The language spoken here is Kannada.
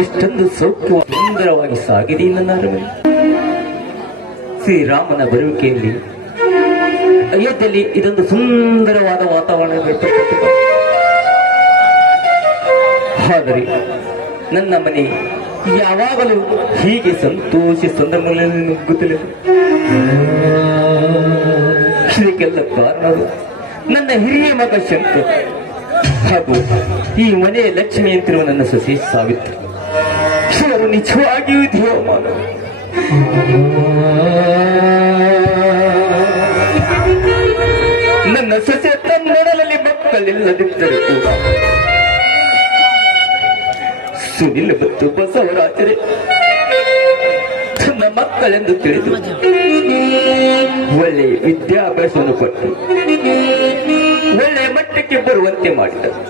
ಎಷ್ಟೊಂದು ಸೌಖ್ಯ ಸುಂದರವಾಗಿ ಸಾಗಿದೆ ನನ್ನ ಅರಮನೆ. ಶ್ರೀರಾಮನ ಬರುವಿಕೆಯಲ್ಲಿ ಅಯೋಧ್ಯೆಯಲ್ಲಿ ಇದೊಂದು ಸುಂದರವಾದ ವಾತಾವರಣ ಏರ್ಪಟ್ಟಿದೆ. ಆದರೆ ನನ್ನ ಮನೆ ಯಾವಾಗಲೂ ಹೀಗೆ ಸಂತೋಷಿಸುವ ನುಗ್ಗುತ್ತಿಲ್ಲ. ಇದಕ್ಕೆಲ್ಲ ಕಾರಣರು ನನ್ನ ಹಿರಿಯ ಮಗ ಶಂಕರ್ ಹಾಗೂ ಈ ಮನೆಯ ಲಕ್ಷ್ಮಿ ಅಂತಿರುವ ನನ್ನ ಸೊಸೆ ಸಾವಿತ್ರಿ. ಅವರು ನಿಜವಾಗಿಯೂ ದೇವಮಾನ. ನನ್ನ ಸೊಸೆ ತನ್ನೊಡಲಲ್ಲಿ ಮಕ್ಕಳಿಲ್ಲದಿದ್ದರೆ ಕೂಡ ಸುನಿಲ್ ಮತ್ತು ಬಸವರಾಜರೇ ತನ್ನ ಮಕ್ಕಳೆಂದು ತಿಳಿದು ಒಳ್ಳೆಯ ವಿದ್ಯಾಭ್ಯಾಸವನ್ನು ಕೊಟ್ಟು ಒಳ್ಳೆಯ ಮಟ್ಟಕ್ಕೆ ಬರುವಂತೆ ಮಾಡಿದರು.